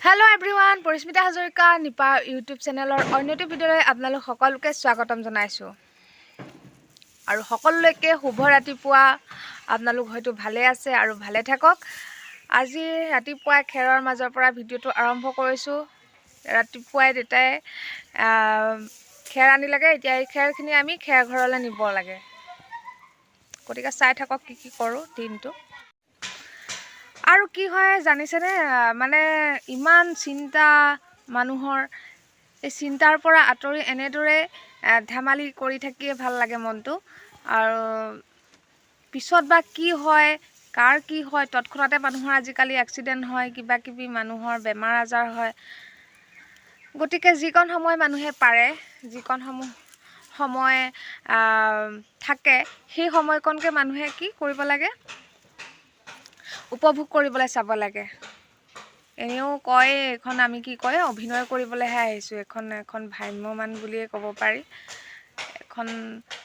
Hello everyone, Porishmita Hazarika Nipa YouTube channelor অন্যটি ভিডিঅ'লৈ আপোনালোক সকলোকে স্বাগতম জনাইছো। আৰু সকলোলৈকে শুভ ৰাতিপুৱা। আপোনালোক হয়তো ভালে আছে আৰু ভালে থাকক। আজি ৰাতিপুৱা খেৰৰ মাজৰ পৰা ভিডিঅ'টো আৰম্ভ কৰিছো। ৰাতিপুৱাই দেতাই খেৰ আনি লাগে। এতিয়া এই খেৰখিনি আমি খেৰ ঘৰলৈ নিব লাগে। গতিকে চাই থাকক কি কৰো দিনটো। আৰু কি হয় জানিছেনে, মানে ইমান চিন্তা মানুহৰ, এই চিন্তাৰ পৰা আঁতৰি এনেদৰে ধেমালি কৰি থাকিয়ে ভাল লাগে মনটো। আৰু পিছত বা কি হয়, কাৰ কি হয়, তৎক্ষণাতে মানুহৰ আজিকালি এক্সিডেণ্ট হয়, কিবা কিবি মানুহৰ বেমাৰ আজাৰ হয়। গতিকে যিকণ সময় মানুহে পাৰে, যিকণ সময় থাকে, সেই সময়কণকে মানুহে কি কৰিব লাগে, উপভোগ কৰিবলৈ চাব লাগে। এনেও কয় এখন আমি কি কয় অভিনয় কৰিবলৈহে আহিছোঁ, এখন ভ্ৰাম্যমান বুলিয়ে ক'ব পাৰি। এখন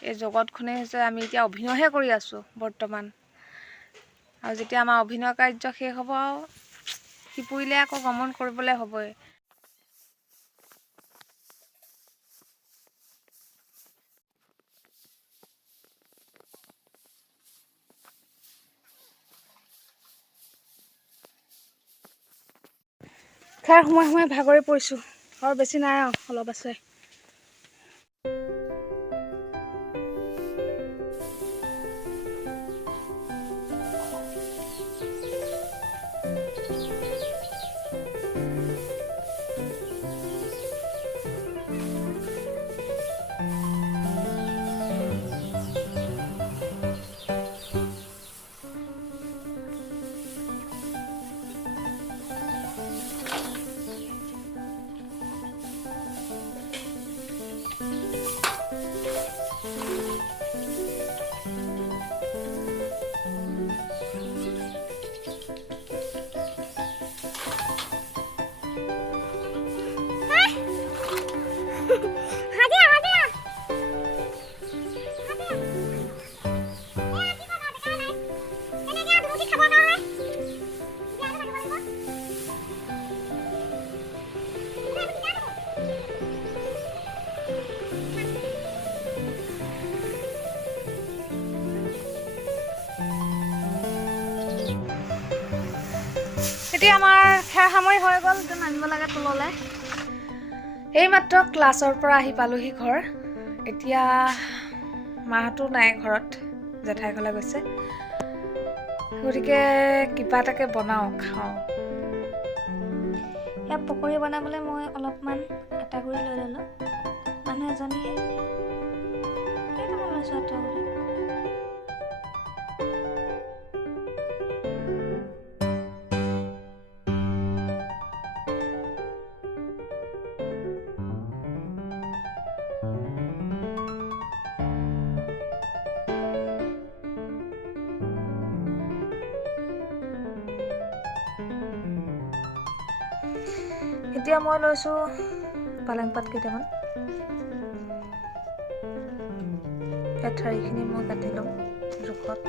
এই জগতখনে হৈছে আমি এতিয়া অভিনয়হে কৰি আছোঁ বৰ্তমান। আৰু যেতিয়া আমাৰ অভিনয় কাৰ্য শেষ হ'ব, সিপুৰিলে আকৌ গমন কৰিবলৈ হ'বই। খেৰ সময়ে ভাগৰি পৰিছোঁ, আৰু বেছি নাই আৰু অলপ আছে। এতিয়া আমাৰ খেৰ সামৰি হৈ গ'ল, নামিব লাগে তললৈ। এইমাত্ৰ ক্লাছৰ পৰা আহি পালোহি ঘৰ। এতিয়া মাহঁতো নাই ঘৰত, জেঠাই ঘৰলৈ গৈছে। গতিকে কিবা এটাকে বনাওঁ, খাওঁ। এয়া পকৰি বনাবলৈ মই অলপমান আটা গুৰি লৈ ল'লোঁ। মানুহ এজনীয়ে কেইটামান লৈছোঁ আটা গুৰি। এতিয়া মই লৈছোঁ পালেং পাত কেইটামান। ইয়াত ঠাৰিখিনি মই কাটি ল'ম জোখত।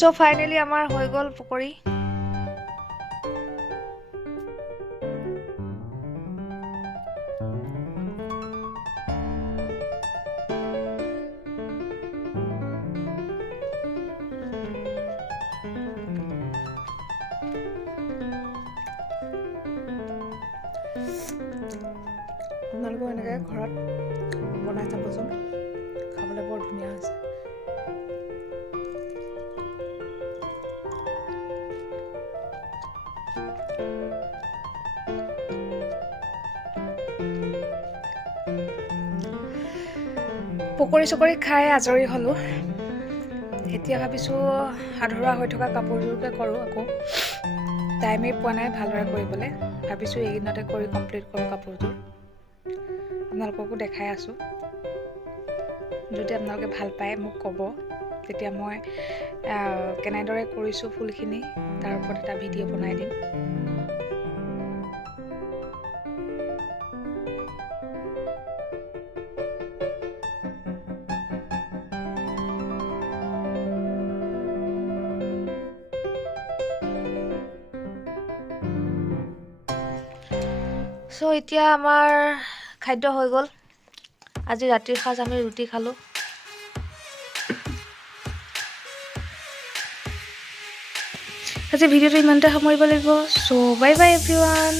So finally আমাৰ হৈ গ'ল পকৰি। আপোনালোকেও এনেকৈ ঘৰত বনাই চাবচোন, খাবলৈ বৰ ধুনীয়া হৈছে। পকৰি চকৰি খাই আজৰি হ'লোঁ। এতিয়া ভাবিছোঁ আধৰুৱা হৈ থকা কাপোৰযোৰকে কৰোঁ আকৌ। টাইমেই পোৱা নাই ভালদৰে কৰিবলৈ। ভাবিছোঁ এইদিনতে কৰি কমপ্লিট কৰোঁ কাপোৰযোৰ। আপোনালোককো দেখাই আছোঁ। যদি আপোনালোকে ভাল পায় মোক ক'ব, তেতিয়া মই কেনেদৰে কৰিছোঁ ফুলখিনি তাৰ ওপৰত এটা ভিডিঅ' বনাই দিম। চ' এতিয়া আমাৰ খাদ্য হৈ গ'ল। আজি ৰাতিৰ সাঁজ আমি ৰুটি খালোঁ। আজি ভিডিঅ'টো ইমানতে সামৰিব লাগিব। চ' বাই বাই এভৰিৱান।